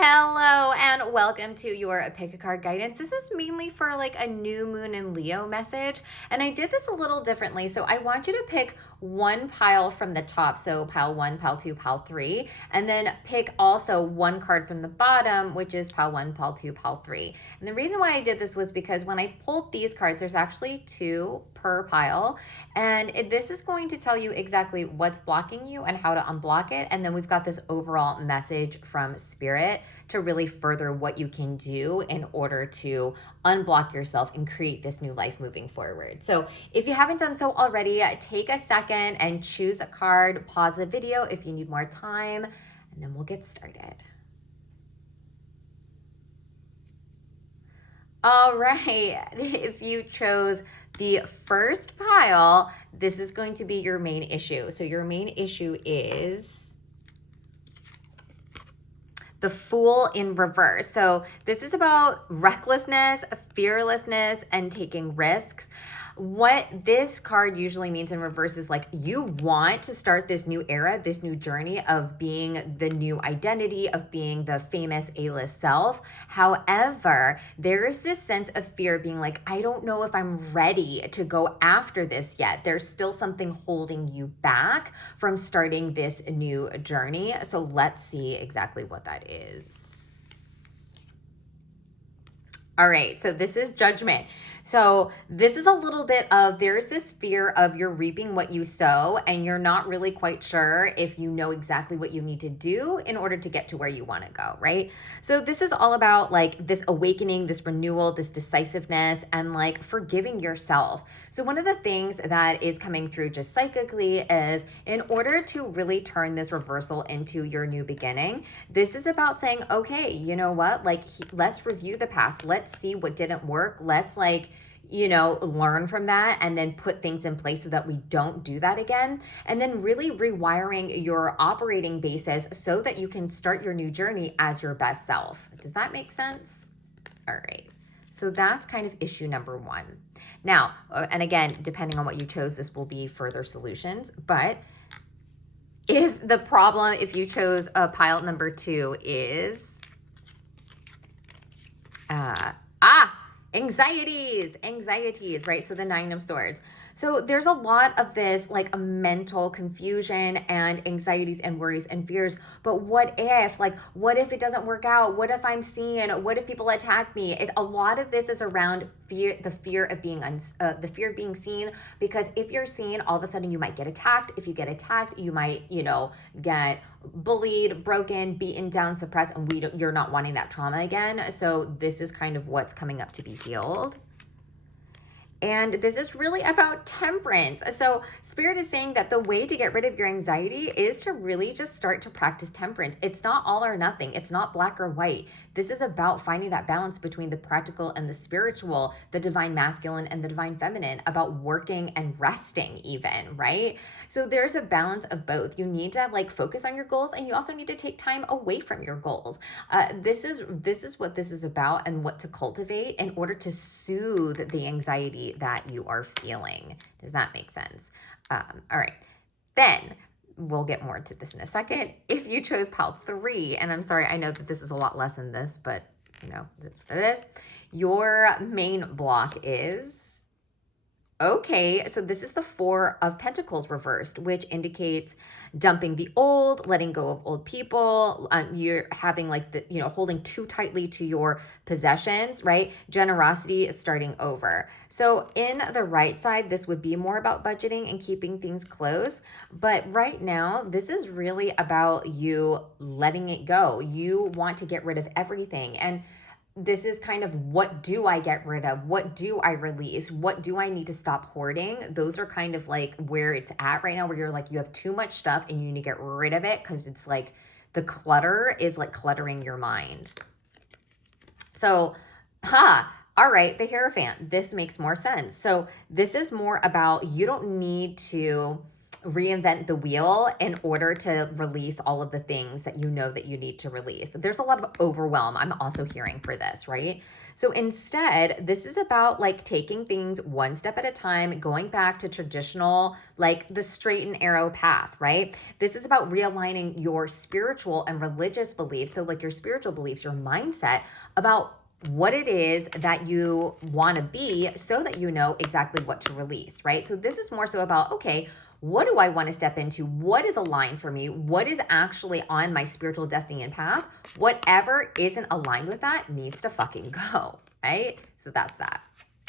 Hello and welcome to your pick a card guidance. This is mainly for like a new moon and Leo message. And I did this a little differently. So I want you to pick one pile from the top. So pile 1, pile 2, pile 3. And then pick also one card from the bottom, which is pile 1, pile 2, pile 3. And the reason why I did this was because when I pulled these cards, there's actually 2 per pile. And this is going to tell you exactly what's blocking you and how to unblock it. And then we've got this overall message from Spirit to really further what you can do in order to unblock yourself and create this new life moving forward. So if you haven't done so already, take a second and choose a card, pause the video if you need more time, and then we'll get started. All right, if you chose the first pile, this is going to be your main issue. So your main issue is the Fool in reverse. So this is about recklessness, fearlessness, and taking risks. What this card usually means in reverse is like you want to start this new era, this new journey of being the new identity, of being the famous A-list self. However, there is this sense of fear being like, I don't know if I'm ready to go after this yet. There's still something holding you back from starting this new journey. So let's see exactly what that is. All right, so this is Judgment. So this is a little bit of, there's this fear of you're reaping what you sow and you're not really quite sure if you know exactly what you need to do in order to get to where you want to go, right? So this is all about like this awakening, this renewal, this decisiveness, and like forgiving yourself. So one of the things that is coming through just psychically is in order to really turn this reversal into your new beginning, this is about saying, okay, you know what? Like, let's review the past. Let's see what didn't work. Let's learn from that and then put things in place so that we don't do that again. And then really rewiring your operating basis so that you can start your new journey as your best self. Does that make sense? All right. So that's kind of issue number 1. Now, and again, depending on what you chose, this will be further solutions. But if you chose pile number 2 is, anxieties, right? So the 9 of Swords. So there's a lot of this like a mental confusion and anxieties and worries and fears. But what if it doesn't work out? What if I'm seen? What if people attack me? A lot of this is around fear, the fear of being seen, because if you're seen, all of a sudden you might get attacked. If you get attacked, you might, get bullied, broken, beaten down, suppressed, and you're not wanting that trauma again. So this is kind of what's coming up to be healed. And this is really about temperance. So Spirit is saying that the way to get rid of your anxiety is to really just start to practice temperance. It's not all or nothing. It's not black or white. This is about finding that balance between the practical and the spiritual, the divine masculine and the divine feminine, about working and resting even, right? So there's a balance of both. You need to like focus on your goals, and you also need to take time away from your goals. This is what this is about, and what to cultivate in order to soothe the anxiety that you are feeling. Does that make sense? All right. Then we'll get more into this in a second. If you chose pile 3, and I'm sorry, I know that this is a lot less than this, but this is what it is. Your main block is, okay, so this is the 4 of Pentacles reversed, which indicates dumping the old, letting go of old people. You're having holding too tightly to your possessions, right? Generosity is starting over. So in the right side, this would be more about budgeting and keeping things close. But right now, this is really about you letting it go. You want to get rid of everything. And this is kind of, what do I get rid of? What do I release? What do I need to stop hoarding? Those are kind of like where it's at right now, where you're like, you have too much stuff and you need to get rid of it because it's like the clutter is like cluttering your mind. So, all right, the Hierophant. This makes more sense. So this is more about, you don't need to reinvent the wheel in order to release all of the things that you know that you need to release. There's a lot of overwhelm I'm also hearing for this, right? So instead, this is about like taking things one step at a time, going back to traditional, like the straight and arrow path, right? This is about realigning your spiritual and religious beliefs. So like your spiritual beliefs, your mindset about what it is that you want to be so that you know exactly what to release, right? So this is more so about, okay, what do I want to step into? What is aligned for me? What is actually on my spiritual destiny and path? Whatever isn't aligned with that needs to fucking go, right? So that's that.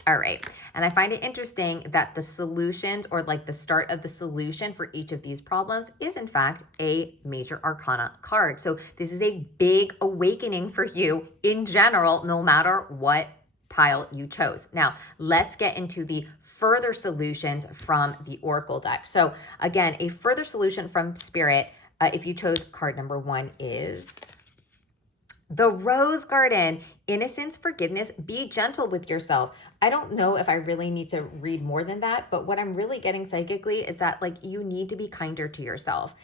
All right. And I find it interesting that the solutions, or like the start of the solution for each of these problems, is in fact a major arcana card. So this is a big awakening for you in general, no matter what pile you chose. Now, let's get into the further solutions from the Oracle deck. So again, a further solution from Spirit, if you chose card number 1, is the Rose Garden. Innocence, forgiveness, be gentle with yourself. I don't know if I really need to read more than that, but what I'm really getting psychically is that like you need to be kinder to yourself.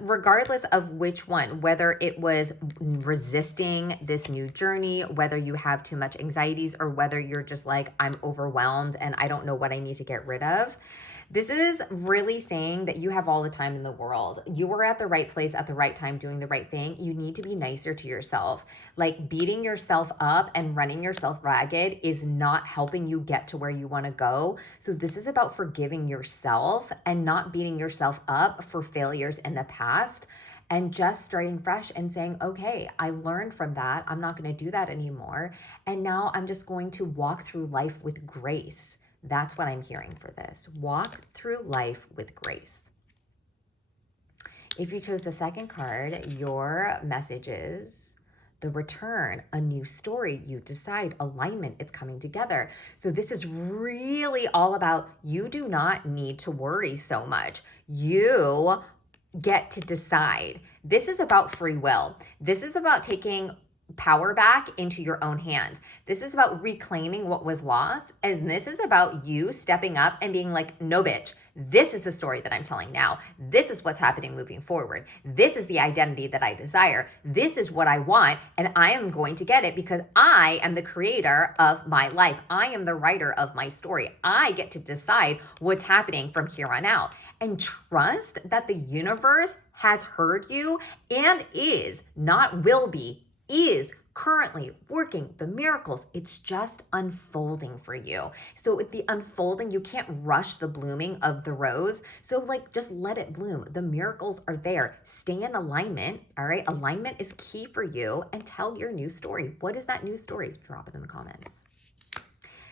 Regardless of which one, whether it was resisting this new journey, whether you have too much anxieties, or whether you're just like, I'm overwhelmed and I don't know what I need to get rid of. This is really saying that you have all the time in the world. You were at the right place at the right time doing the right thing. You need to be nicer to yourself. Like beating yourself up and running yourself ragged is not helping you get to where you want to go. So this is about forgiving yourself and not beating yourself up for failures in the past, and just starting fresh and saying, okay, I learned from that. I'm not going to do that anymore. And now I'm just going to walk through life with grace. That's what I'm hearing for this. Walk through life with grace. If you chose the second card, your message is the return, a new story. You decide, alignment, it's coming together. So this is really all about you do not need to worry so much. You get to decide. This is about free will. This is about taking power back into your own hands. This is about reclaiming what was lost. And this is about you stepping up and being like, no, bitch, this is the story that I'm telling now. This is what's happening moving forward. This is the identity that I desire. This is what I want. And I am going to get it because I am the creator of my life. I am the writer of my story. I get to decide what's happening from here on out. And trust that the universe has heard you and is, not will be, is currently working the miracles. It's just unfolding for you. So with the unfolding, you can't rush the blooming of the rose. So like, just let it bloom. The miracles are there. Stay in alignment. All right. Alignment is key for you, and tell your new story. What is that new story? Drop it in the comments.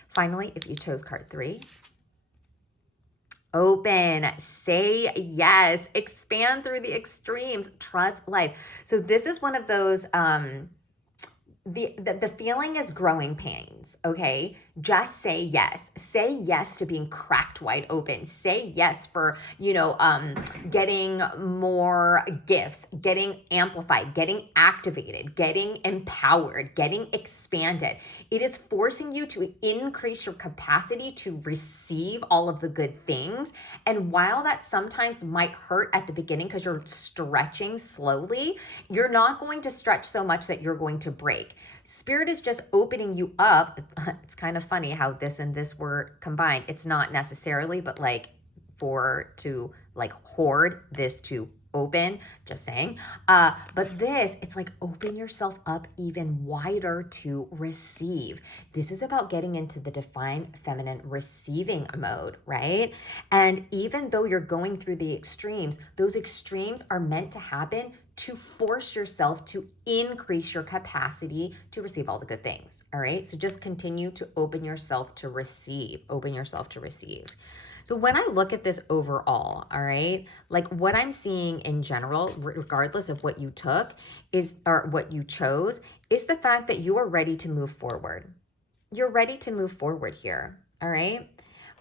Finally, if you chose card 3, open, say yes, expand through the extremes, trust life. So this is one of those, the feeling is growing pains, okay? Just say yes. Say yes to being cracked wide open. Say yes for, getting more gifts, getting amplified, getting activated, getting empowered, getting expanded. It is forcing you to increase your capacity to receive all of the good things. And while that sometimes might hurt at the beginning because you're stretching slowly, you're not going to stretch so much that you're going to break. Spirit is just opening you up. It's kind of funny how this and this were combined. It's not necessarily, but like to hoard this to open, just saying. But this, it's like open yourself up even wider to receive. This is about getting into the divine feminine receiving mode, right? And even though you're going through the extremes, those extremes are meant to happen to force yourself to increase your capacity to receive all the good things. All right. So just continue to open yourself to receive, open yourself to receive. So when I look at this overall, all right, like what I'm seeing in general, regardless of what you took or what you chose, is the fact that you are ready to move forward. You're ready to move forward here. All right.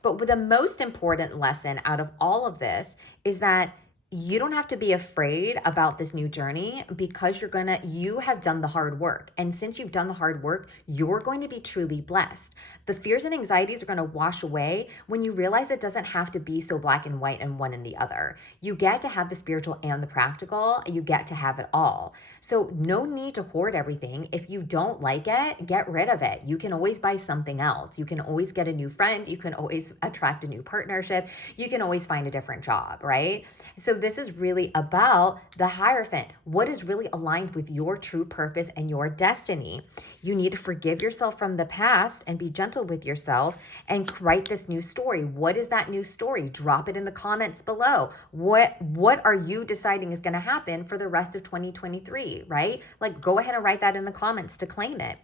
But the most important lesson out of all of this is that you don't have to be afraid about this new journey because you have done the hard work. And since you've done the hard work, you're going to be truly blessed. The fears and anxieties are going to wash away when you realize it doesn't have to be so black and white and one and the other. You get to have the spiritual and the practical. You get to have it all. So no need to hoard everything. If you don't like it, get rid of it. You can always buy something else. You can always get a new friend. You can always attract a new partnership. You can always find a different job, right? So this is really about the Hierophant. What is really aligned with your true purpose and your destiny? You need to forgive yourself from the past and be gentle with yourself and write this new story. What is that new story? Drop it in the comments below. What are you deciding is going to happen for the rest of 2023, right? Like, go ahead and write that in the comments to claim it.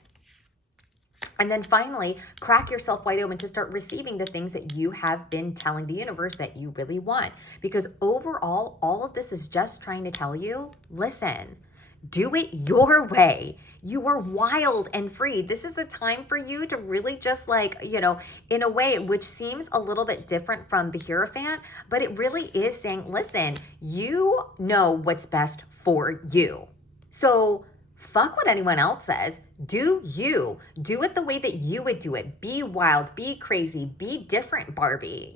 And then finally, crack yourself wide open to start receiving the things that you have been telling the universe that you really want. Because overall, all of this is just trying to tell you, listen, do it your way. You are wild and free. This is a time for you to really just in a way which seems a little bit different from the Hierophant, but it really is saying, listen, you know what's best for you. So fuck what anyone else says. Do you. Do it the way that you would do it. Be wild, be crazy, be different, Barbie,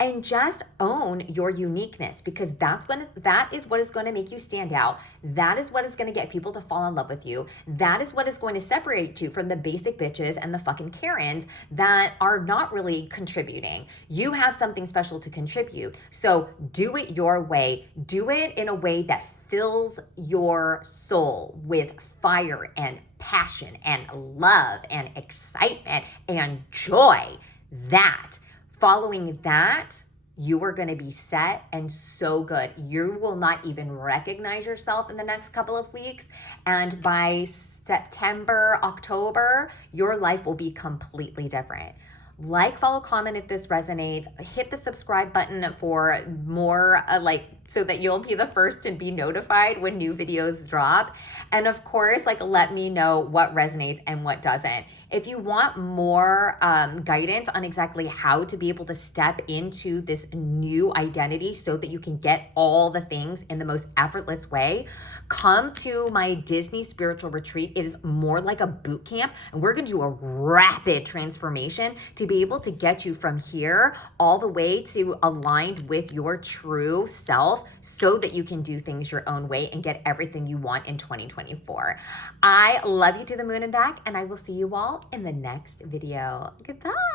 and just own your uniqueness, because that is what is going to make you stand out. That is what is going to get people to fall in love with you. That is what is going to separate you from the basic bitches and the fucking Karens that are not really contributing. You have something special to contribute. So do it your way. Do it in a way that fills your soul with fire and passion and love and excitement and joy. Following that, you are going to be set and so good. You will not even recognize yourself in the next couple of weeks. And by September, October, your life will be completely different. Like, follow, comment if this resonates. Hit the subscribe button for more, so that you'll be the first to be notified when new videos drop. And of course, let me know what resonates and what doesn't. If you want more guidance on exactly how to be able to step into this new identity so that you can get all the things in the most effortless way, come to my Disney spiritual retreat. It is more like a boot camp, and we're going to do a rapid transformation to be able to get you from here all the way to aligned with your true self, so that you can do things your own way and get everything you want in 2024. I love you to the moon and back, and I will see you all in the next video. Goodbye.